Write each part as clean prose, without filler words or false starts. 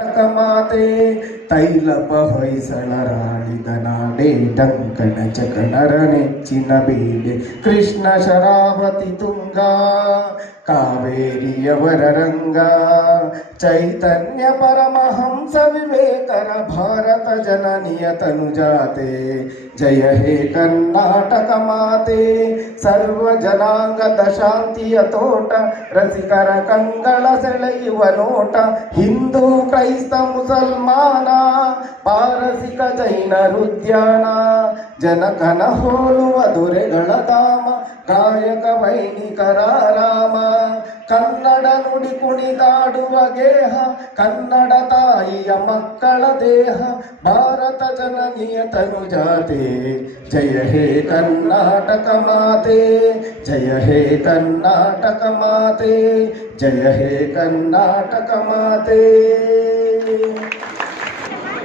ಮಾತೆ ತೈಲಪ ಹೊಯ್ಸಳರಾಡಿದ ನಾಡೆ ಟಂಕಣ ಚಕಣರ ನೆಚ್ಚಿನ ಬೀಡೆ ಕೃಷ್ಣ ಶರಾವತಿ ತುಂಗ ಕಾವೇರಿಯವರ ರಂಗ ಚೈತನ್ಯ ಪರಮಹಂಸ ವಿವೇಕರ ಭಾರತ ಜನನಿಯ ತನುಜಾತೆ ಜಯ ಹೇ ಕರ್ನಾಟಕ ಮಾತೆ ಸರ್ವ ಜನಾಂಗದ ಶಾಂತಿಯ ತೋಟ ರಸಿಕರ ಕಂಗಳ ಸೆಳೆಯುವ ನೋಟ ಹಿಂದೂ ಕ್ರೈಸ್ತ ಮುಸಲ್ಮಾನ ಪಾರಸಿಕ ಜೈನರುದ್ಯಾನ ಜನಕನ ಹೋಲುವ ದೊರೆಗಳ ಧಾಮ ಗಾಯಕ ವೈಣಿಕರ ರಾಮ ಕನ್ನಡ ನುಡಿ ಕುಣಿದಾಡುವ ಗೇಹ ಕನ್ನಡ ತಾಯಿಯ ಮಕ್ಕಳ ದೇಹ ಭಾರತ ಜನನಿಯ ತನುಜಾತೆ ಜಯ ಹೇ ಕರ್ನಾಟಕ ಮಾತೆ ಜಯ ಹೇ ಕರ್ನಾಟಕ ಮಾತೆ ಜಯ ಹೇ ಕರ್ನಾಟಕ ಮಾತೆ.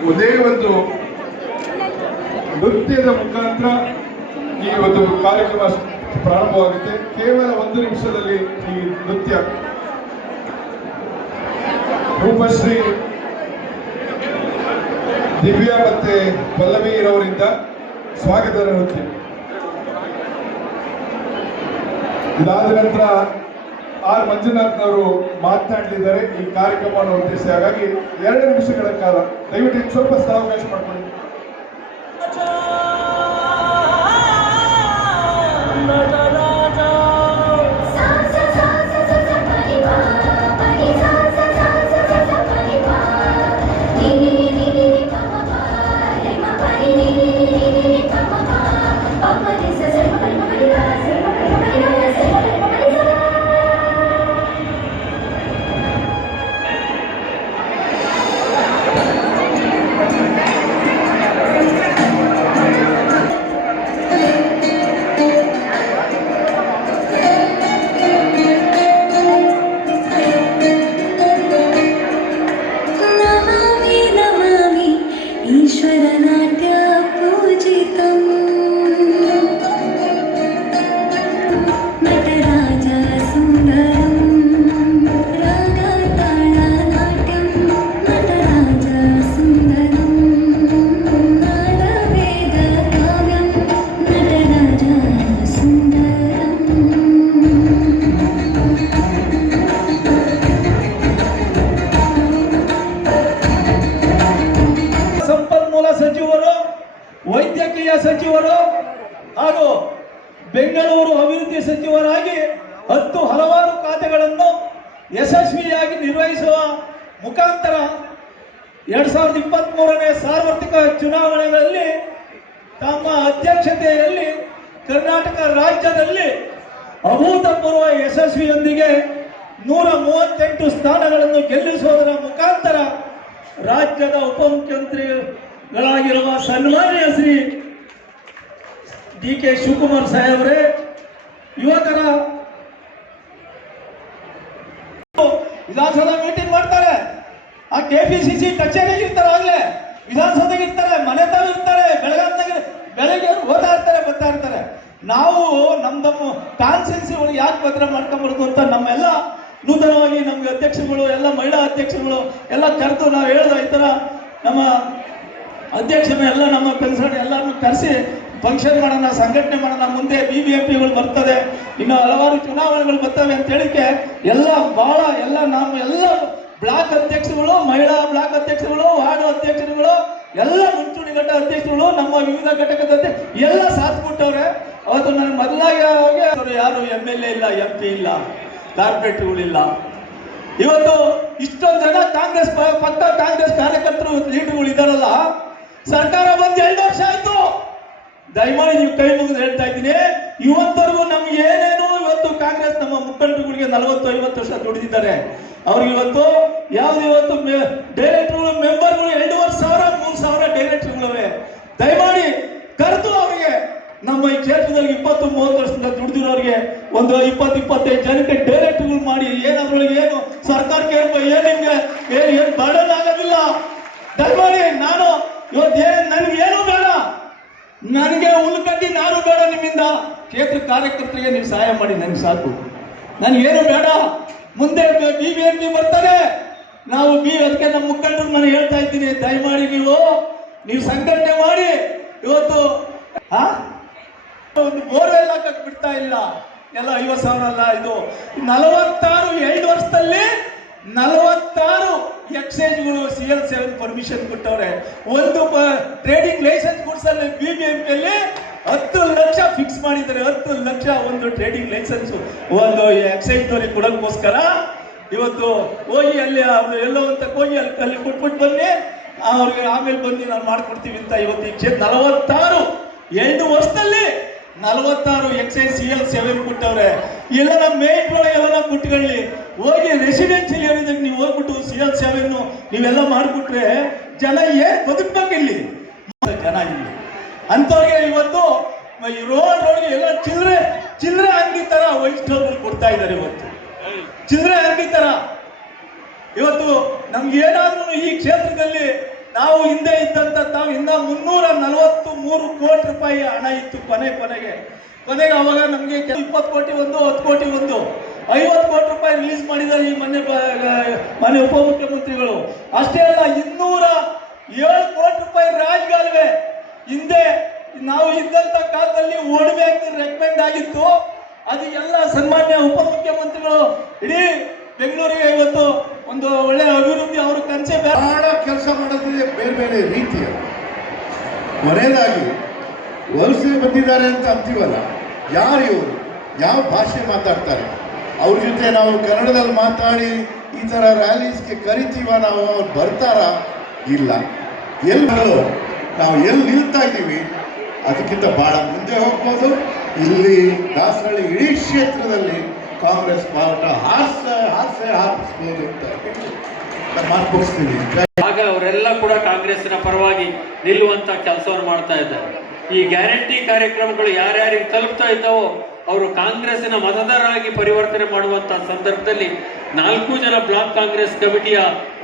ಒಂದೇ ಒಂದು ನೃತ್ಯದ ಮುಖಾಂತರ ಈ ಒಂದು ಕಾರ್ಯಕ್ರಮ ಪ್ರಾರಂಭವಾಗುತ್ತೆ. ಕೇವಲ 1 ನಿಮಿಷದಲ್ಲಿ ಈ ನೃತ್ಯ ರೂಪಶ್ರೀ ದಿವ್ಯಾ ಮತ್ತೆ ಪಲ್ಲವಿರವರಿಂದ ಸ್ವಾಗತ ನೃತ್ಯ. ಇದಾದ ನಂತರ ಆರ್ ಮಂಜುನಾಥ್ನವರು ಮಾತನಾಡಲಿದ್ದಾರೆ ಈ ಕಾರ್ಯಕ್ರಮವನ್ನು ಉದ್ದೇಶಿಸಿ. ಹಾಗಾಗಿ 2 ನಿಮಿಷಗಳ ಕಾಲ ದಯವಿಟ್ಟು ಸ್ವಲ್ಪ ಸ್ಥಳಾವಕಾಶ ಮಾಡಿಕೊಳ್ಳಿ. ವೈದ್ಯಕೀಯ ಸಚಿವರು ಹಾಗೂ ಬೆಂಗಳೂರು ಅಭಿವೃದ್ಧಿ ಸಚಿವರಾಗಿ ಹಲವಾರು ಖಾತೆಗಳನ್ನು ಯಶಸ್ವಿಯಾಗಿ ನಿರ್ವಹಿಸುವ ಮುಖಾಂತರ 2023ನೇ ಸಾರ್ವತ್ರಿಕ ಚುನಾವಣೆಗಳಲ್ಲಿ ತಮ್ಮ ಅಧ್ಯಕ್ಷತೆಯಲ್ಲಿ ಕರ್ನಾಟಕ ರಾಜ್ಯದಲ್ಲಿ ಅಭೂತಪೂರ್ವ ಯಶಸ್ವಿಯೊಂದಿಗೆ 138 ಸ್ಥಾನಗಳನ್ನು ಗೆಲ್ಲಿಸುವುದರ ಮುಖಾಂತರ ರಾಜ್ಯದ ಉಪಮುಖ್ಯಮಂತ್ರಿಗಳಾಗಿರುವ ಸನ್ಮಾನ್ಯ ಶ್ರೀ ಡಿ.ಕೆ. ಶಿವಕುಮಾರ್ ಸಾಹೇಬ್ರೆ, ಯುವಕರ ವಿಧಾನಸೌಧ ಮೀಟಿಂಗ್ ಮಾಡ್ತಾರೆ, ಆ ಕೆಪಿಸಿಸಿ ಕಚೇರಿಗೆ ಇರ್ತಾರೆ, ಆಗ್ಲೇ ವಿಧಾನಸೌಧಗೆ ಇರ್ತಾರೆ, ಮನೆ ತಾವು ಇರ್ತಾರೆ, ಬೆಳಗ್ಗೆ ಓದ್ತಾ ಇರ್ತಾರೆ, ಬರ್ತಾ ಇರ್ತಾರೆ. ನಾವು ನಮ್ಮ ಕಾನ್ಸ್ಟಿಟ್ಯೂನ್ಸಿಗಳು ಯಾಕೆ ಭದ್ರ ಮಾಡ್ಕೊಂಬರುದು ಅಂತ ನಮ್ಮೆಲ್ಲ ನೂತನವಾಗಿ ನಮ್ಗೆ ಅಧ್ಯಕ್ಷಗಳು ಎಲ್ಲ ಮಹಿಳಾ ಅಧ್ಯಕ್ಷಗಳು ಎಲ್ಲ ಕರೆದು ನಾವು ಹೇಳಿದ ಈ ಥರ ನಮ್ಮ ಅಧ್ಯಕ್ಷನ ಎಲ್ಲ ನಮ್ಮ ಕೆಲಸ ಎಲ್ಲರನ್ನು ಕರೆಸಿ ಫಂಕ್ಷನ್ ಮಾಡೋಣ, ಸಂಘಟನೆ ಮಾಡೋಣ, ಮುಂದೆ BBMPಗಳು ಬರ್ತದೆ, ಇನ್ನು ಹಲವಾರು ಚುನಾವಣೆಗಳು ಬರ್ತವೆ ಅಂತ ಹೇಳಿಕೆ ಎಲ್ಲ ಬಹಳ ಎಲ್ಲ ನಾವು ಎಲ್ಲ ಬ್ಲಾಕ್ ಅಧ್ಯಕ್ಷಗಳು, ಮಹಿಳಾ ಬ್ಲಾಕ್ ಅಧ್ಯಕ್ಷಗಳು, ವಾರ್ಡ್ ಅಧ್ಯಕ್ಷರುಗಳು, ಎಲ್ಲ ಮುಂಚೂಣಿ ಘಟ್ಟ ಅಧ್ಯಕ್ಷಗಳು, ನಮ್ಮ ವಿವಿಧ ಘಟಕದ ಎಲ್ಲ ಸಾಥ್ ಕೊಟ್ಟವ್ರೆ. ಅವತ್ತು ನನಗೆ ಮೊದಲಾಗಿ ಯಾರು MLA ಇಲ್ಲ, MP ಇಲ್ಲ, ಕಾರ್ಪೊರೇಟ್ಗಳಿಲ್ಲ. ಇವತ್ತು ಇಷ್ಟೊಂದು ಜನ ಕಾಂಗ್ರೆಸ್ ಪಕ್ಕ ಕಾಂಗ್ರೆಸ್ ಕಾರ್ಯಕರ್ತರು ಲೀಡರ್ಗಳು ಇದ್ದಾರಲ್ಲ, ಸರ್ಕಾರ ಬಂದು 2 ವರ್ಷ ಆಯ್ತು. ದಯಮಾಡಿ ನೀವು ಕೈ ಮುಗಿದು ಹೇಳ್ತಾ ಇದ್ದೀನಿ, ಇವತ್ತವರೆಗೂ ನಮ್ಗೆ ಏನೇನು ಇವತ್ತು ಕಾಂಗ್ರೆಸ್ ನಮ್ಮ ಮುಖಂಡರುಗಳಿಗೆ 40-50 ವರ್ಷ ದುಡಿದಿದ್ದಾರೆ. ಅವ್ರಿಗೆ ಇವತ್ತು ಯಾವ್ದು ಇವತ್ತು ಡೈರೆಕ್ಟರ್ಗಳು ಮೆಂಬರ್ಗಳು 2,500-3,000 ಡೈರೆಕ್ಟರ್ಗಳಿವೆ. ದಯಮಾಡಿ ಕರೆದು ಅವರಿಗೆ ನಮ್ಮ ಈ ಕ್ಷೇತ್ರದಲ್ಲಿ 20-30 ವರ್ಷದಿಂದ ದುಡಿದಿರೋರಿಗೆ ಒಂದು 20-25 ಜನಕ್ಕೆ ಡೈರೆಕ್ಟರ್ಗಳು ಮಾಡಿ ಏನಾದ್ರೊಳಗೆ ಏನು ಸರ್ಕಾರಕ್ಕೆ ನಿಮ್ಗೆ ಏನು ಬರ್ಡನ್ ಆಗೋದಿಲ್ಲ. ದಯಮಾಡಿ ನಾನು ಇವತ್ತು ನನಗೇನು ಬೇಡ, ನನಗೆ ಹುಲ್ಕಡ್ಡಿ ನಾರು ಬೇಡ, ನಿಮ್ಮಿಂದ ಕ್ಷೇತ್ರ ಕಾರ್ಯಕರ್ತರಿಗೆ ನೀವು ಸಹಾಯ ಮಾಡಿ, ನನಗೆ ಸಾಕು, ನನಗೇನು ಬೇಡ. ಮುಂದೆ BBMP ಬರ್ತಾರೆ, ನಾವು ಅದಕ್ಕೆ ನಮ್ಮ ಮುಖಂಡರು ನೀವು ಸಂಘಟನೆ ಮಾಡಿ ಇವತ್ತು ಒಂದು ಬೋರ್ವೆಲ್ ಹಾಕಕ್ ಬಿಡ್ತಾ ಇಲ್ಲ. ಎಲ್ಲ 50,000 ಅಲ್ಲ, ಇದು 46 2 ವರ್ಷದಲ್ಲಿ 46 ಎಕ್ಸ್ಚೇಂಜ್ಗಳು CL7 ಪರ್ಮಿಷನ್ ಕೊಟ್ಟವ್ರೆ. ಒಂದು ಟ್ರೇಡಿಂಗ್ ಲೈಸೆನ್ಸ್ ಕೊಡ್ಸಲ್ಲಿ BBMPಯಲ್ಲಿ 10 ಲಕ್ಷ ಫಿಕ್ಸ್ ಮಾಡಿದ್ದಾರೆ. 10 ಲಕ್ಷ ಒಂದು ಟ್ರೇಡಿಂಗ್ ಲೈಸೆನ್ಸ್ ಒಂದು ಎಕ್ಸೈಜ್ನವ್ರಿಗೆ ಕೊಡೋಕ್ಕೋಸ್ಕರ ಇವತ್ತು ಹೋಗಿ ಅಲ್ಲಿ ಅವ್ರು ಎಲ್ಲೋ ಅಂತ ಹೋಗಿ ಅಲ್ಲಿ ಕೊಟ್ಬಿಟ್ಟು ಬನ್ನಿ, ಅವ್ರಿಗೆ ಆಮೇಲೆ ಬಂದು ನಾವು ಮಾಡ್ಕೊಡ್ತೀವಿ ಅಂತ ಇವತ್ತು ಈ ಕ್ಷೇತ್ರ 46 2 ವರ್ಷದಲ್ಲಿ 46 ಎಕ್ಸೈಸ್ CL7 ಕೊಟ್ಟವ್ರೆ. ಎಲ್ಲ ನಮ್ಮ ಮೇನ್ ಒಳಗೆಲ್ಲ ಕೊಟ್ಕೊಳ್ಳಿ, ಹೋಗಿ ರೆಸಿಡೆನ್ಷಿಯಲ್ ಏರಿಯಾದಾಗ ನೀವು ಹೋಗ್ಬಿಟ್ಟು CL7 ನೀವೆಲ್ಲ ಮಾಡಿಬಿಟ್ರೆ ಜನ ಏನ್ ಬದುಕ್ಬೇಕಿಲ್ಲಿ ಜನ ಇಲ್ಲಿ ಅಂತವ್ರಿಗೆ ಇವತ್ತು ಈ ರೋಡ್ಗೆ ಎಲ್ಲ ಚಿಲ್ಲರೆ ಅಂಗಡಿ ತರ ವೈಷ್ಣವರು ಕೊಡ್ತಾ ಇದ್ದಾರೆ. ಇವತ್ತು ಚಿಲ್ಲರೆ ಅಂಗಡಿ ತರ ಇವತ್ತು ನಮ್ಗೆ ಏನಾದ್ರೂ ಈ ಕ್ಷೇತ್ರದಲ್ಲಿ ನಾವು ಹಿಂದೆ ಇದ್ದಂತ ತಾವು ಇನ್ನ 343 ಕೋಟಿ ರೂಪಾಯಿ ಹಣ ಇತ್ತು ಕೊನೆಗೆ ಅವಾಗ ನಮ್ಗೆ 20 ಕೋಟಿ ಒಂದು 10 ಕೋಟಿ ಒಂದು 50 ಕೋಟಿ ರೂಪಾಯಿ ರಿಲೀಸ್ ಮಾಡಿದ್ದಾರೆ ಈ ಮನೆ ಉಪಮುಖ್ಯಮಂತ್ರಿಗಳು. ಅಷ್ಟೇ ಅಲ್ಲ 207 ಕೋಟಿ ರೂಪಾಯಿ ರಾಜ್ಗಾಲುವೆ ಹಿಂದೆ ನಾವು ಇದ್ದಂತ ಕಾಲದಲ್ಲಿ ಒಡವೆ ಅಂತ ರೆಕಮೆಂಡ್ ಆಗಿತ್ತು. ಅದು ಎಲ್ಲ ಸನ್ಮಾನ್ಯ ಉಪಮುಖ್ಯಮಂತ್ರಿಗಳು ಇಡೀ ಬೆಂಗಳೂರಿಗೆ ಇವತ್ತು ಒಂದು ಒಳ್ಳೆ ಅಭಿವೃದ್ಧಿ ಅವರು ಕನಸೆ ಬಹಳ ಕೆಲಸ ಮಾಡೋದಿದೆ ಬೇರೆ ಬೇರೆ ರೀತಿಯ. ಕೊನೆಯದಾಗಿ ವಲಸೆ ಬಂದಿದ್ದಾರೆ ಅಂತ ಅಂತೀವಲ್ಲ, ಯಾರು ಇವರು, ಯಾವ ಭಾಷೆ ಮಾತಾಡ್ತಾರೆ, ಅವ್ರ ಜೊತೆ ನಾವು ಕನ್ನಡದಲ್ಲಿ ಮಾತಾಡಿ ಈ ಥರ ರ್ಯಾಲೀಸ್ಗೆ ಕರಿತೀವ, ನಾವು ಅವ್ರು ಬರ್ತಾರ ಇಲ್ಲ. ನಾವು ಎಲ್ಲಿ ನಿಲ್ತಾ ಇದ್ದೀವಿ ಅದಕ್ಕಿಂತ ಭಾಳ ಮುಂದೆ ಹೋಗ್ಬೋದು. ಇಲ್ಲಿ ದಾಸರಳ್ಳಿ ಇಡೀ ಕ್ಷೇತ್ರದಲ್ಲಿ ಕಾಂಗ್ರೆಸ್ ಪಾಠ ಹಾರಿಸ್ಬೋದು ಅಂತ ಮಾತು ಮುಗಿಸ್ತೀನಿ. ಆಗ ಅವರೆಲ್ಲ ಕೂಡ ಕಾಂಗ್ರೆಸ್ಸಿನ ಪರವಾಗಿ ನಿಲ್ಲುವಂತ ಕೆಲಸವನ್ನು ಮಾಡ್ತಾ ಇದ್ದಾರೆ. ಈ ಗ್ಯಾರಂಟಿ ಕಾರ್ಯಕ್ರಮಗಳು ಯಾರ್ಯಾರಿಗೆ ತಲುಪ್ತಾ ಇದ್ದಾವೋ ಅವರು ಕಾಂಗ್ರೆಸ್ಸಿನ ಮತದಾರರಾಗಿ ಪರಿವರ್ತನೆ ಮಾಡುವಂತ ಸಂದರ್ಭದಲ್ಲಿ 4 ಜನ ಬ್ಲಾಕ್ ಕಾಂಗ್ರೆಸ್ ಕಮಿಟಿಯ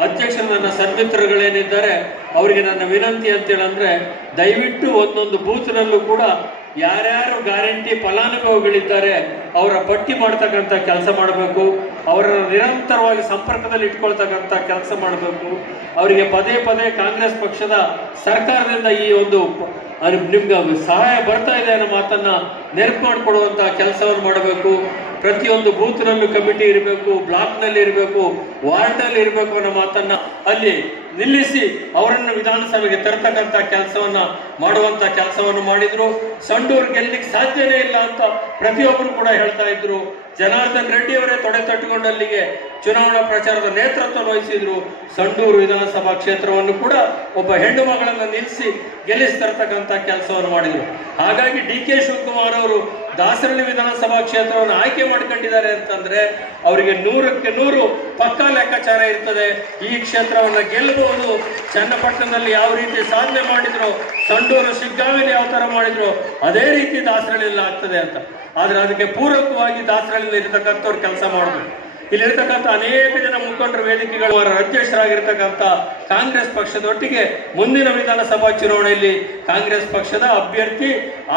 ಅಧ್ಯಕ್ಷರು ನನ್ನ ಸನ್ಮಿತ್ರಗಳೇನಿದ್ದಾರೆ ಅವರಿಗೆ ನನ್ನ ವಿನಂತಿ ಅಂತೇಳಂದ್ರೆ, ದಯವಿಟ್ಟು ಒಂದೊಂದು ಬೂತ್ನಲ್ಲೂ ಕೂಡ ಯಾರ್ಯಾರು ಗ್ಯಾರಂಟಿ ಫಲಾನುಭವಿಗಳಿದ್ದಾರೆ ಅವರ ಪಟ್ಟಿ ಮಾಡ್ತಕ್ಕಂಥ ಕೆಲಸ ಮಾಡಬೇಕು. ಅವರನ್ನು ನಿರಂತರವಾಗಿ ಸಂಪರ್ಕದಲ್ಲಿ ಇಟ್ಕೊಳ್ತಕ್ಕಂಥ ಕೆಲಸ ಮಾಡಬೇಕು. ಅವರಿಗೆ ಪದೇ ಪದೇ ಕಾಂಗ್ರೆಸ್ ಪಕ್ಷದ ಸರ್ಕಾರದಿಂದ ಈ ಒಂದು ನಿಮ್ಗೆ ಸಹಾಯ ಬರ್ತಾ ಇದೆ ಅನ್ನೋ ಮಾತನ್ನ ನೆನಪು ಮಾಡಿಕೊಡುವಂಥ ಕೆಲಸವನ್ನು ಮಾಡಬೇಕು. ಪ್ರತಿಯೊಂದು ಬೂತ್ನಲ್ಲೂ ಕಮಿಟಿ ಇರಬೇಕು, ಬ್ಲಾಕ್ನಲ್ಲಿ ಇರಬೇಕು, ವಾರ್ಡ್ನಲ್ಲಿ ಇರಬೇಕು ಅನ್ನೋ ಮಾತನ್ನ ಅಲ್ಲಿ ನಿಲ್ಲಿಸಿ ಅವರನ್ನು ವಿಧಾನಸಭೆಗೆ ತರ್ತಕ್ಕಂಥ ಕೆಲಸವನ್ನ ಮಾಡುವಂತ ಕೆಲಸವನ್ನು ಮಾಡಿದ್ರು. ಸಂಡೂರು ಗೆಲ್ಲಿಕ್ಕೆ ಸಾಧ್ಯನೇ ಇಲ್ಲ ಅಂತ ಪ್ರತಿಯೊಬ್ಬರು ಕೂಡ ಹೇಳ್ತಾ ಇದ್ರು. ಜನಾರ್ದನ್ ರೆಡ್ಡಿ ಅವರೇ ತೊಡೆ ತಟ್ಟುಕೊಂಡು ಅಲ್ಲಿಗೆ ಚುನಾವಣಾ ಪ್ರಚಾರದ ನೇತೃತ್ವ ವಹಿಸಿದ್ರು. ಸಂಡೂರು ವಿಧಾನಸಭಾ ಕ್ಷೇತ್ರವನ್ನು ಕೂಡ ಒಬ್ಬ ಹೆಣ್ಣು ಮಗಳನ್ನು ನಿಲ್ಲಿಸಿ ಗೆಲ್ಲಿಸ್ತರ್ತಕ್ಕಂಥ ಕೆಲಸವನ್ನು ಮಾಡಿದ್ರು. ಹಾಗಾಗಿ DK ಶಿವಕುಮಾರ್ ಅವರು ದಾಸರಳ್ಳಿ ವಿಧಾನಸಭಾ ಕ್ಷೇತ್ರವನ್ನು ಆಯ್ಕೆ ಮಾಡ್ಕೊಂಡಿದ್ದಾರೆ ಅಂತಂದ್ರೆ ಅವರಿಗೆ 100ಕ್ಕೆ 100 ಪಕ್ಕಾ ಲೆಕ್ಕಾಚಾರ ಇರ್ತದೆ. ಈ ಕ್ಷೇತ್ರವನ್ನು ಗೆಲ್ಲಬಹುದು. ಚನ್ನಪಟ್ಟಣದಲ್ಲಿ ಯಾವ ರೀತಿ ಸಾಧನೆ ಮಾಡಿದ್ರು, ಸಂಡೂರು ಶಿಗ್ಗಾವಿಲಿ ಯಾವ ತರ ಮಾಡಿದ್ರು ಅದೇ ರೀತಿ ದಾಸರಳ್ಳಿಯಲ್ಲಿ ಆಗ್ತದೆ ಅಂತ. ಆದ್ರೆ ಅದಕ್ಕೆ ಪೂರಕವಾಗಿ ದಾಸರಳ್ಳಿಯಲ್ಲಿ ಇರತಕ್ಕಂಥವ್ರು ಕೆಲಸ ಮಾಡಬೇಕು. ಇಲ್ಲಿರ್ತಕ್ಕಂಥ ಅನೇಕ ಜನ ಮುಖಂಡರು ವೇದಿಕೆಗಳು ಅವರ ಅಧ್ಯಕ್ಷರಾಗಿರ್ತಕ್ಕಂಥ ಕಾಂಗ್ರೆಸ್ ಪಕ್ಷದೊಟ್ಟಿಗೆ ಮುಂದಿನ ವಿಧಾನಸಭಾ ಚುನಾವಣೆಯಲ್ಲಿ ಕಾಂಗ್ರೆಸ್ ಪಕ್ಷದ ಅಭ್ಯರ್ಥಿ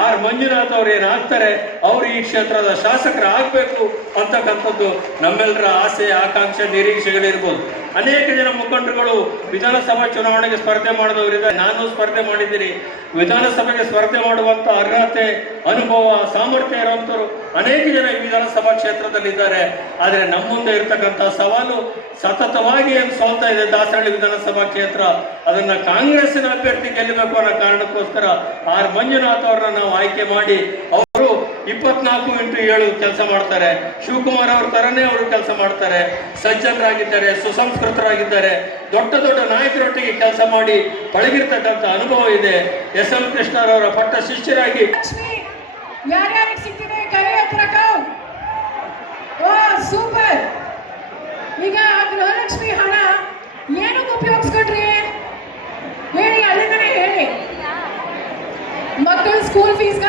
R ಮಂಜುನಾಥ್ ಅವರು ಏನಾಗ್ತಾರೆ ಅವರು ಈ ಕ್ಷೇತ್ರದ ಶಾಸಕರಾಗಬೇಕು ಅಂತಕ್ಕಂಥದ್ದು ನಮ್ಮೆಲ್ಲರ ಆಸೆ, ಆಕಾಂಕ್ಷೆ, ನಿರೀಕ್ಷೆಗಳಿರ್ಬೋದು. ಅನೇಕ ಜನ ಮುಖಂಡರುಗಳು ವಿಧಾನಸಭಾ ಚುನಾವಣೆಗೆ ಸ್ಪರ್ಧೆ ಮಾಡಿದವರಿದ್ದಾರೆ. ನಾನು ಸ್ಪರ್ಧೆ ಮಾಡಿದ್ದೀನಿ. ವಿಧಾನಸಭೆಗೆ ಸ್ಪರ್ಧೆ ಮಾಡುವಂತ ಅರ್ಹತೆ, ಅನುಭವ, ಸಾಮರ್ಥ್ಯ ಇರುವಂತವರು ಅನೇಕ ಜನ ಈ ವಿಧಾನಸಭಾ ಕ್ಷೇತ್ರದಲ್ಲಿದ್ದಾರೆ. ಆದರೆ ನಮ್ಮ ಮುಂದೆ ಇರತಕ್ಕಂಥ ಸವಾಲು ಸತತವಾಗಿ ಏನು ಸೋಲ್ತಾ ಇದೆ ದಾಸರಳ್ಳಿ ವಿಧಾನಸಭಾ ಕ್ಷೇತ್ರ, ಅದನ್ನ ಕಾಂಗ್ರೆಸ್ಸಿನ ಅಭ್ಯರ್ಥಿ ಗೆಲ್ಲಬೇಕು ಅನ್ನೋ ಕಾರಣಕ್ಕೋಸ್ಕರ R ಮಂಜುನಾಥ್ ಅವರನ್ನ ನಾವು ಆಯ್ಕೆ ಮಾಡಿ ಅವರು 24x7 ಕೆಲಸ ಮಾಡ್ತಾರೆ. ಶಿವಕುಮಾರ್ ಅವ್ರ ತರನೇ ಅವರು ಕೆಲಸ ಮಾಡ್ತಾರೆ. ಸಜ್ಜನರಾಗಿದ್ದಾರೆ, ಸುಸಂಸ್ಕೃತರಾಗಿದ್ದಾರೆ, ದೊಡ್ಡ ದೊಡ್ಡ ನಾಯಕರೊಟ್ಟಿಗೆ ಕೆಲಸ ಮಾಡಿ ಪಳಗಿರ್ತಕ್ಕಂಥ ಅನುಭವ ಇದೆ. SL ಕೃಷ್ಣರವರ ಪಟ್ಟ ಶಿಷ್ಯರಾಗಿ ಯಾರ್ಯಾರಿಗೆ ಸಿಕ್ಕಿದೆ ಕೈ ಹತ್ರಕಾವ್ ಸೂಪರ್. ಈಗ ಗೃಹಲಕ್ಷ್ಮಿ ಹಣ ಏನಕ್ಕೆ ಉಪಯೋಗಿಸ್ಕೊಂಡ್ರಿ ಹೇಳಿ, ಅಲ್ಲಿಂದನೇ ಹೇಳಿ. ಮಕ್ಕಳ ಸ್ಕೂಲ್ ಫೀಸ್ಗ,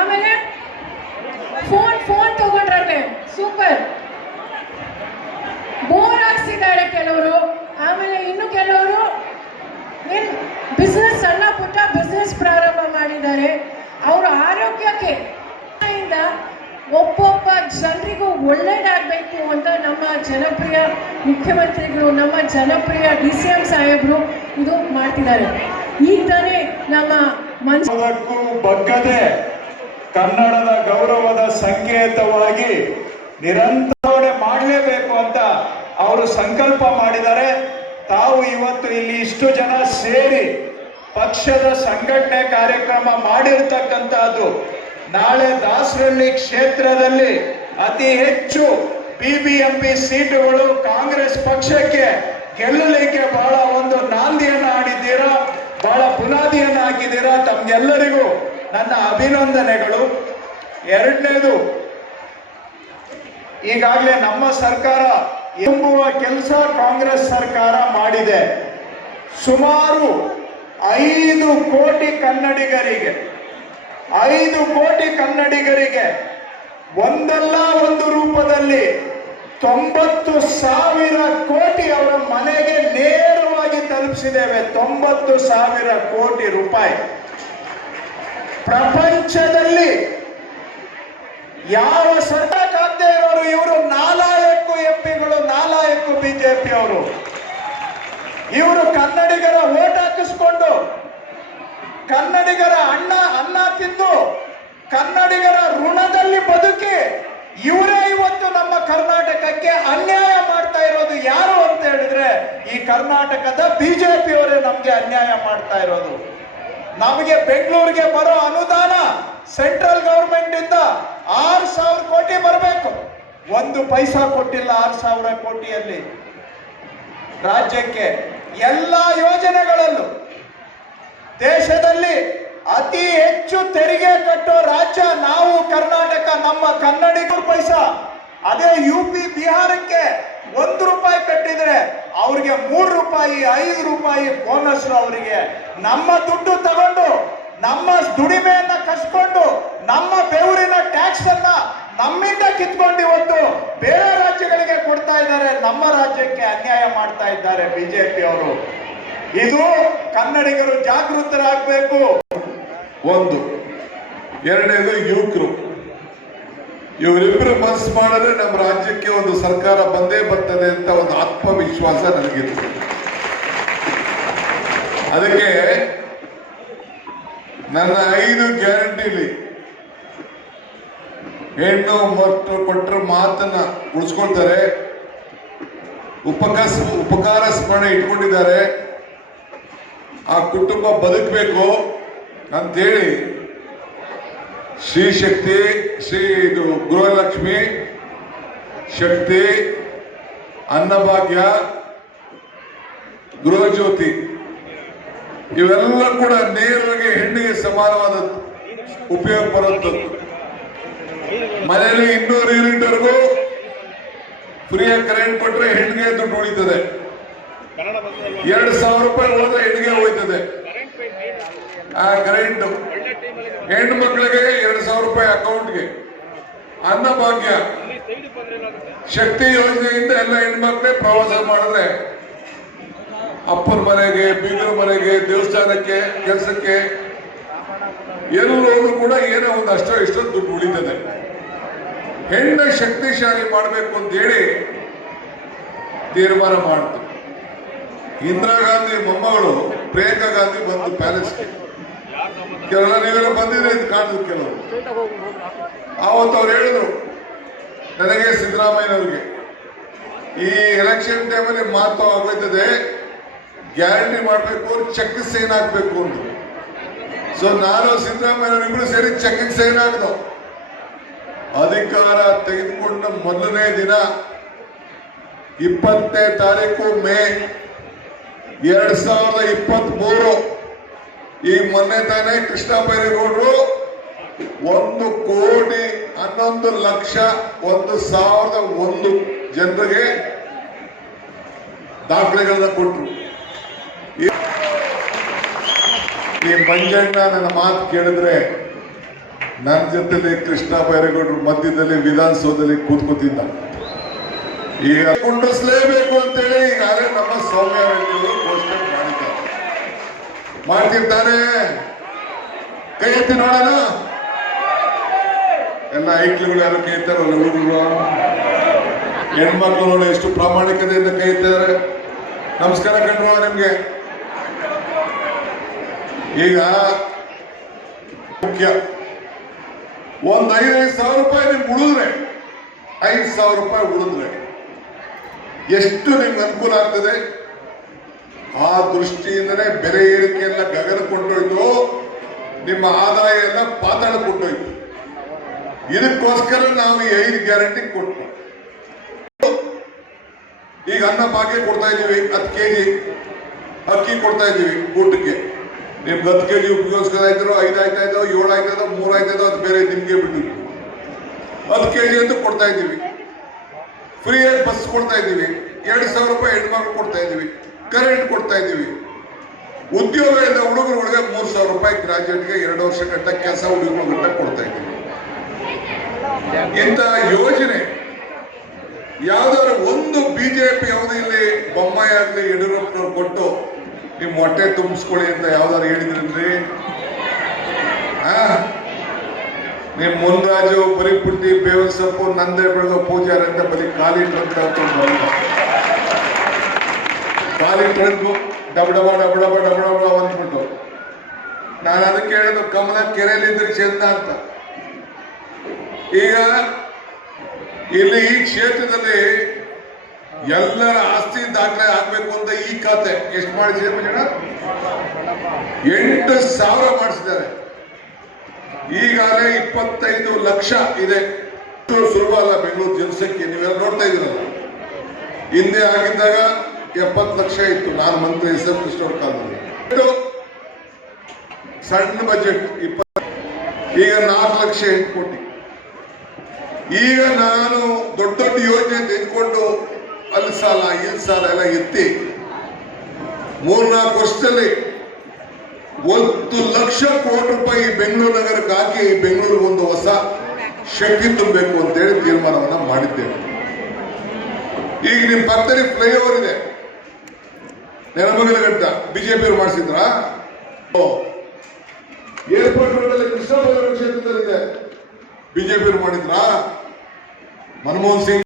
ಆಮೇಲೆ ಫೋನ್ ತಗೊಂಡ್ರೆ ಸೂಪರ್. ಬೋರ್ ಹಾಕ್ಸಿದ್ದಾರೆ ಕೆಲವರು, ಆಮೇಲೆ ಇನ್ನು ಕೆಲವರು ಏನ್ ಬಿಸ್ನೆಸ್, ಸಣ್ಣ ಪುಟ್ಟ ಬಿಸ್ನೆಸ್ ಪ್ರಾರಂಭ ಮಾಡಿದ್ದಾರೆ. ಅವರ ಆರೋಗ್ಯಕ್ಕೆ ಒಬ್ಬೊಬ್ಬ ಜನರಿಗೂ ಒಳ್ಳೇದಾಗಬೇಕು ಅಂತ ನಮ್ಮ ಜನಪ್ರಿಯ ಮುಖ್ಯಮಂತ್ರಿಗಳು, ನಮ್ಮ ಜನಪ್ರಿಯ DCM ಸಾಹೇಬರು ಇದು ಮಾಡ್ತಿದ್ದಾರೆ. ಈಗ ತಾನೇ ನಮ್ಮ ಅದಕ್ಕೂ ಬಗ್ಗದೆ ಕನ್ನಡದ ಗೌರವದ ಸಂಕೇತವಾಗಿ ನಿರಂತರ ಮಾಡಲೇಬೇಕು ಅಂತ ಅವರು ಸಂಕಲ್ಪ ಮಾಡಿದ್ದಾರೆ. ತಾವು ಇವತ್ತು ಇಲ್ಲಿ ಇಷ್ಟು ಜನ ಸೇರಿ ಪಕ್ಷದ ಸಂಘಟನೆ ಕಾರ್ಯಕ್ರಮ ಮಾಡಿರ್ತಕ್ಕಂಥದ್ದು ನಾಳೆ ದಾಸರಳ್ಳಿ ಕ್ಷೇತ್ರದಲ್ಲಿ ಅತಿ ಹೆಚ್ಚು BBMP ಸೀಟುಗಳು ಕಾಂಗ್ರೆಸ್ ಪಕ್ಷಕ್ಕೆ ಗೆಲ್ಲಲಿಕ್ಕೆ ಬಹಳ ಒಂದು ನಾಂದಿಯನ್ನು ಆಡಿದ್ದೀರಾ, ಬಹಳ ಬುನಾದಿಯನ್ನು ಹಾಕಿದ್ದೀರಾ. ತಮ್ಗೆಲ್ಲರಿಗೂ ನನ್ನ ಅಭಿನಂದನೆಗಳು. ಎರಡನೇದು, ಈಗಾಗಲೇ ನಮ್ಮ ಸರ್ಕಾರ ಎಂಬುವ ಕೆಲಸ ಕಾಂಗ್ರೆಸ್ ಸರ್ಕಾರ ಮಾಡಿದೆ. ಸುಮಾರು 5 ಕೋಟಿ ಕನ್ನಡಿಗರಿಗೆ ಒಂದಲ್ಲ ಒಂದು ರೂಪದಲ್ಲಿ 90,000 ಕೋಟಿ ಅವರ ಮನೆಗೆ ನೇರವಾಗಿ ತಲುಪಿಸಿದ್ದೇವೆ. 90,000 ಕೋಟಿ ರೂಪಾಯಿ. ಪ್ರಪಂಚದಲ್ಲಿ ಯಾವ ಸರ್ಕಾರಕ್ಕಾಗದೇ ಇರೋರು ಇವರು 4 ಎಂಪಿಗಳು, 4 BJP ಅವರು. ಇವರು ಕನ್ನಡಿಗರ ಓಟ್ ಹಾಕಿಸ್ಕೊಂಡು ಕನ್ನಡಿಗರ ಅನ್ನ ತಿಂದು ಕನ್ನಡಿಗರ ಋಣದಲ್ಲಿ ಬದುಕಿ ಇವರೇ ಇವತ್ತು ನಮ್ಮ ಕರ್ನಾಟಕಕ್ಕೆ ಅನ್ಯಾಯ ಮಾಡ್ತಾ ಇರೋದು ಯಾರು ಅಂತ ಹೇಳಿದ್ರೆ ಈ ಕರ್ನಾಟಕದ BJP ಅವರೇ ನಮ್ಗೆ ಅನ್ಯಾಯ ಮಾಡ್ತಾ ಇರೋದು. ನಮಗೆ ಬೆಂಗಳೂರಿಗೆ ಬರೋ ಅನುದಾನ ಸೆಂಟ್ರಲ್ ಗವರ್ಮೆಂಟ್ ಇಂದ 6,000 ಕೋಟಿ ಬರಬೇಕು. 1 ಪೈಸಾ ಕೊಟ್ಟಿಲ್ಲ 6,000 ಕೋಟಿಯಲ್ಲಿ ರಾಜ್ಯಕ್ಕೆ. ಎಲ್ಲ ಯೋಜನೆಗಳಲ್ಲೂ ದೇಶದಲ್ಲಿ ಅತಿ ಹೆಚ್ಚು ತೆರಿಗೆ ಕಟ್ಟೋ ರಾಜ್ಯ ನಾವು ಕರ್ನಾಟಕ. ನಮ್ಮ ಕನ್ನಡಿಗರ ಪೈಸಾ ಅದೇ UP ಬಿಹಾರಕ್ಕೆ 1 ರೂಪಾಯಿ ಕಟ್ಟಿದ್ರೆ ಅವ್ರಿಗೆ 3 ರೂಪಾಯಿ 5 ರೂಪಾಯಿ ಬೋನಸ್. ಅವರಿಗೆ ನಮ್ಮ ದುಡ್ಡು ತಗೊಂಡು ನಮ್ಮ ದುಡಿಮೆಯನ್ನ ಕಸ್ಕೊಂಡು ನಮ್ಮ ಬೆವರಿನ ಟ್ಯಾಕ್ಸ್ ಅನ್ನ ನಮ್ಮಿಂದ ಕಿತ್ಕೊಂಡು ಇವತ್ತು ಬೇರೆ ರಾಜ್ಯಗಳಿಗೆ ಕೊಡ್ತಾ ಇದ್ದಾರೆ. ನಮ್ಮ ರಾಜ್ಯಕ್ಕೆ ಅನ್ಯಾಯ ಮಾಡ್ತಾ ಇದ್ದಾರೆ BJP ಅವರು. ಇದು ಕನ್ನಡಿಗರು ಜಾಗೃತರಾಗಬೇಕು. ಒಂದು. ಎರಡನೇದು ಯುವಕರು. ಇವರಿಬ್ಬರು ಮನಸ್ಸು ಮಾಡಿದ್ರೆ ನಮ್ಮ ರಾಜ್ಯಕ್ಕೆ ಒಂದು ಸರ್ಕಾರ ಬಂದೇ ಬರ್ತದೆ ಅಂತ ಒಂದು ಆತ್ಮವಿಶ್ವಾಸ ನನಗಿತ್ತು. ಅದಕ್ಕೆ ನನ್ನ 5 ಗ್ಯಾರಂಟಿಲಿ ಹೆಣ್ಣು ಮತ್ತು ಕೊಟ್ಟರ ಮಾತನ್ನ ಉಳಿಸ್ಕೊಳ್ತಾರೆ. ಉಪಕಾರ ಸ್ಮರಣೆ ಇಟ್ಕೊಂಡಿದ್ದಾರೆ. ಆ ಕುಟುಂಬ ಬದುಕಬೇಕು ಅಂತೇಳಿ ಶ್ರೀ ಶಕ್ತಿ, ಇದು ಗೃಹಲಕ್ಷ್ಮಿ, ಶಕ್ತಿ, ಅನ್ನಭಾಗ್ಯ, ಗೃಹಜ್ಯೋತಿ ಇವೆಲ್ಲ ಕೂಡ ನೇರವಾಗಿ ಹೆಣ್ಣಿಗೆ ಸಮಾನವಾದ ಉಪಯೋಗ ಬರುವಂಥದ್ದು. ಮನೆಯಲ್ಲಿ 200 ಯೂನಿಟ್ವರೆಗೂ ಫ್ರೀಯಾಗಿ ಕರೆಂಟ್ ಕೊಟ್ಟರೆ ಹೆಣ್ಣಿಗೆ ದುಡ್ಡು ಉಳಿತದೆ. 2,000 ರೂಪಾಯಿ ಹೋದ್ರೆ ಹೆಣ್ಣಿಗೆ ಹೋಯ್ತದೆ ಆ ಕರೆಂಟ್. ಹೆಣ್ಣು ಮಕ್ಕಳಿಗೆ 2,000 ರೂಪಾಯಿ ಅಕೌಂಟ್ಗೆ. ಅನ್ನಭಾಗ್ಯ, ಶಕ್ತಿ ಯೋಜನೆಯಿಂದ ಎಲ್ಲ ಹೆಣ್ಮಕ್ಳೇ ಪ್ರವಾಸ ಮಾಡಿದ್ರೆ ಅಪ್ಪನ ಮನೆಗೆ, ಬೀಗರ ಮನೆಗೆ, ದೇವಸ್ಥಾನಕ್ಕೆ, ಕೆಲಸಕ್ಕೆ ಎಲ್ಲರೂ ಕೂಡ ಏನೋ ಒಂದು ಅಷ್ಟೋ ಇಷ್ಟೋ ದುಡ್ಡು ಉಳಿತದೆ. ಹೆಣ್ಣ ಶಕ್ತಿಶಾಲಿ ಮಾಡಬೇಕು ಅಂತ ಹೇಳಿ ತೀರ್ಮಾನ ಮಾಡಿತು. ಇಂದಿರಾ ಗಾಂಧಿ ಮೊಮ್ಮಗಳು ಪ್ರಿಯಾಂಕಾ ಗಾಂಧಿ ಬಂದು ಪ್ಯಾಲೇಸ್ಗೆ, ಕೆಲವೆಲ್ಲ ನೀವೆಲ್ಲ ಬಂದಿದೆ ಅಂತ ಕಾಣಿದ್ರು ಕೆಲವರು. ಆವತ್ತು ಅವ್ರು ಹೇಳಿದ್ರು ನನಗೆ, ಸಿದ್ದರಾಮಯ್ಯನವ್ರಿಗೆ, ಈ ಎಲೆಕ್ಷನ್ ಟೈಮಲ್ಲಿ ಮಾತು ಆಗೋಯ್ತದೆ, ಗ್ಯಾರಂಟಿ ಮಾಡಬೇಕು, ಚೆಕ್ ಸೈನ್ ಹಾಕ್ಬೇಕು ಅಂತ. ಸೊ ನಾನು ಸಿದ್ದರಾಮಯ್ಯನವ್ರು ಇಬ್ರು ಸೇರಿ ಚೆಕ್ ಸೈನ್ ಹಾಕಿದ. ಅಧಿಕಾರ ತೆಗೆದುಕೊಂಡ ಮೊದಲನೇ ದಿನ 20ನೇ ತಾರೀಕು ಮೇ 2023, ಈ ಮೊನ್ನೆ ತಾನೇ ಕೃಷ್ಣ ಬೈರೇಗೌಡರು 1,11,01,001 ಜನರಿಗೆ ದಾಖಲೆಗಳನ್ನ ಕೊಟ್ಟರು. ಈ ಮಂಜಣ್ಣ ನನ್ನ ಮಾತು ಕೇಳಿದ್ರೆ ನನ್ನ ಜೊತೆಲಿ ಕೃಷ್ಣ ಬೈರೇಗೌಡರು ಮಧ್ಯದಲ್ಲಿ ವಿಧಾನಸೌಧದಲ್ಲಿ ಕೂತ್ಕೊತಿದ್ದ. ಈಗ ಕುಂಡಿಸ್ಲೇಬೇಕು ಅಂತೇಳಿ ಈಗಾಗಲೇ ನಮ್ಮ ಸೌಮ್ಯ ರೆಡ್ಡಿಯವರು ಘೋಷಣೆ ಮಾಡಿದ್ದಾರೆ. ಮಾಡ್ತಿರ್ತಾರೆ. ಕೈ ಎತ್ತಿ ನೋಡೋಣ. ಎಲ್ಲ ಐಕ್ಳುಗಳು ಯಾರು ಕೈ ಎತ್ತಾರಲ್ಲ, ಹುಡುಗರು ಹೆಣ್ಮಕ್ಳು ನೋಡಿ ಎಷ್ಟು ಪ್ರಾಮಾಣಿಕತೆಯಿಂದ ಕೈ ಎತ್ತಿದ್ದಾರೆ. ನಮಸ್ಕಾರ ಕಂಡ್ರು ನಿಮ್ಗೆ. ಈಗ ಮುಖ್ಯ ಒಂದ್ 5,000 ರೂಪಾಯಿ ನಿಮ್ಗೆ ಉಳಿದ್ರೆ 5,000 ರೂಪಾಯಿ ಉಳಿದ್ರೆ ಎಷ್ಟು ನಿಮ್ಗೆ ಅನುಕೂಲ ಆಗ್ತದೆ. ಆ ದೃಷ್ಟಿಯಿಂದನೇ ಬೆಲೆ ಏರಿಕೆ ಎಲ್ಲ ಗಗನ ಕೊಂಡೋಯ್ತು, ನಿಮ್ಮ ಆದಾಯ ಎಲ್ಲ ಪಾತಾಳ ಕೊಂಡೋಯ್ತು. ಇದಕ್ಕೋಸ್ಕರ ನಾವು ಈ 5 ಗ್ಯಾರಂಟಿ ಕೊಟ್ಟು ಈಗ ಅನ್ನ ಭಾಗ್ಯ ಕೊಡ್ತಾ ಇದೀವಿ, 10 ಕೆಜಿ ಅಕ್ಕಿ ಕೊಡ್ತಾ ಇದೀವಿ ಊಟಕ್ಕೆ. ನಿಮ್ಗೆ 10 ಕೆಜಿ ಉಪಯೋಗಿಸ್ತಾ ಇದ್ರು, 5 ಆಯ್ತಾ ಇದ್ದೋ, 7 ಆಯ್ತಾ ಇದ್ದೋ, 3 ಆಯ್ತಾ ಇದ್ದೋ, ಅದು ಬೇರೆ ನಿಮ್ಗೆ ಬಿಟ್ಟಿದ್ದು. 10 ಕೆಜಿ ಅಂತ ಕೊಡ್ತಾ ಇದ್ದೀವಿ. ಫ್ರೀಯಾಗಿ ಬಸ್ ಕೊಡ್ತಾ ಇದ್ದೀವಿ. 2,000 ರೂಪಾಯಿ ಹೆಣ್ಮಕ್ಳು ಕೊಡ್ತಾ ಇದ್ದೀವಿ. ಕರೆಂಟ್ ಕೊಡ್ತಾ ಇದ್ದೀವಿ. ಉದ್ಯೋಗ ಇಲ್ಲ ಹುಡುಗರುಗಳಿಗೆ 3,000 ರೂಪಾಯಿ ಗ್ರಾಜುಯೇಟ್ಗೆ 2 ವರ್ಷ ಗಂಟ ಕೆಲಸ ಹುಡುಗರು ಗಂಟ ಕೊಡ್ತಾ ಇದ್ದೀವಿ. ಇಂಥ ಯೋಜನೆ ಯಾವ್ದಾದ್ರು ಒಂದು ಬಿಜೆಪಿ ಯಾವ್ದು ಇಲ್ಲಿ ಬೊಮ್ಮಾಯಿ ಆಗ್ಲಿ ಯಡಿಯೂರಪ್ಪನವ್ರು ಕೊಟ್ಟು ನಿಮ್ ಹೊಟ್ಟೆ ತುಂಬಿಸ್ಕೊಳ್ಳಿ ಅಂತ ಯಾವ್ದಾರು ಹೇಳಿದ್ರಿ? ನಿಮ್ ಮುನ್ರಾಜು ಬರೀ ಪುಟ್ಟಿ ಬೇವಿನ ಸೊಪ್ಪು ನಂದೇ ಬೆಳೆದ ಪೂಜಾರಿ ಅಂತ ಬರೀ ಖಾಲಿ ಟ್ರಂಕ್ ಖಾಲಿ ಟ್ರಂಕ್ ಡಬ ಡಬ ಡಬ ಡಬ ಡಬ ಡಬ ಅಂದ್ಬಿಟ್ಟು ನಾನು ಅದಕ್ಕೆ ಹೇಳಿದ್ದು ಕಮಲ ಕೆರೆಯಲ್ಲಿದ್ರೆ ಚಂದ ಅಂತ. ಈಗ ಇಲ್ಲಿ ಈ ಕ್ಷೇತ್ರದಲ್ಲಿ ಎಲ್ಲರ ಆಸ್ತಿ ದಾಖಲೆ ಆಗ್ಬೇಕು ಅಂತ ಈ ಖಾತೆ ಎಷ್ಟು ಮಾಡಿಸಿದೆ ಜನ? 8,000 ಮಾಡಿಸಿದ್ದಾರೆ. ಈಗಾಗಲೇ 25 ಲಕ್ಷ ಇದೆ. ಸುಲಭ ಅಲ್ಲ ಬೆಂಗಳೂರು ಜನಸಂಖ್ಯೆ, ನೀವೆಲ್ಲ ನೋಡ್ತಾ ಇದ್ದೀರಲ್ಲ. ಹಿಂದೆ ಆಗಿದ್ದಾಗ 70 ಲಕ್ಷ ಇತ್ತು, ನಾನು ಮಂತ್ರಿ SF ಕೃಷ್ಣವ್ರ ಕಾಲದಲ್ಲಿ. ಸಣ್ಣ ಬಜೆಟ್ 20, ಈಗ 4 ಲಕ್ಷ 8 ಕೋಟಿ. ಈಗ ನಾನು ದೊಡ್ಡ ದೊಡ್ಡ ಯೋಜನೆ ತೆಗೆದುಕೊಂಡು ಅಲ್ಲಿ ಸಾಲ ಇಲ್ಲಿ ಸಾಲ ಎಲ್ಲ ಎತ್ತಿ 3-4 ವರ್ಷದಲ್ಲಿ 1 ಲಕ್ಷ ಕೋಟಿ ರೂಪಾಯಿ ಬೆಂಗಳೂರು ನಗರಕ್ಕೆ ಹಾಕಿ ಬೆಂಗಳೂರಿಗೆ ಒಂದು ಹೊಸ ಶಕ್ತಿ ತುಂಬಬೇಕು ಅಂತೇಳಿ ತೀರ್ಮಾನವನ್ನ ಮಾಡಿದ್ದೇವೆ. ಈಗ ನಿಮ್ ಪಕ್ಕದಲ್ಲಿ ಫ್ಲೈಓವರ್ ಇದೆ, ನೆಲಮಂಗಲಘಟ್ಟ, ಬಿಜೆಪಿ ಅವರು ಮಾಡಿಸಿದ್ರ. ಏರ್ಪೋರ್ಟ್ ರೋಡಲ್ಲಿ ಕೃಷ್ಣ ಬೈರೇಗೌಡ ಕ್ಷೇತ್ರದಲ್ಲಿದೆ, ಬಿಜೆಪಿ ಅವರು ಮಾಡಿದ್ರಾ? ಮನಮೋಹನ್ ಸಿಂಗ್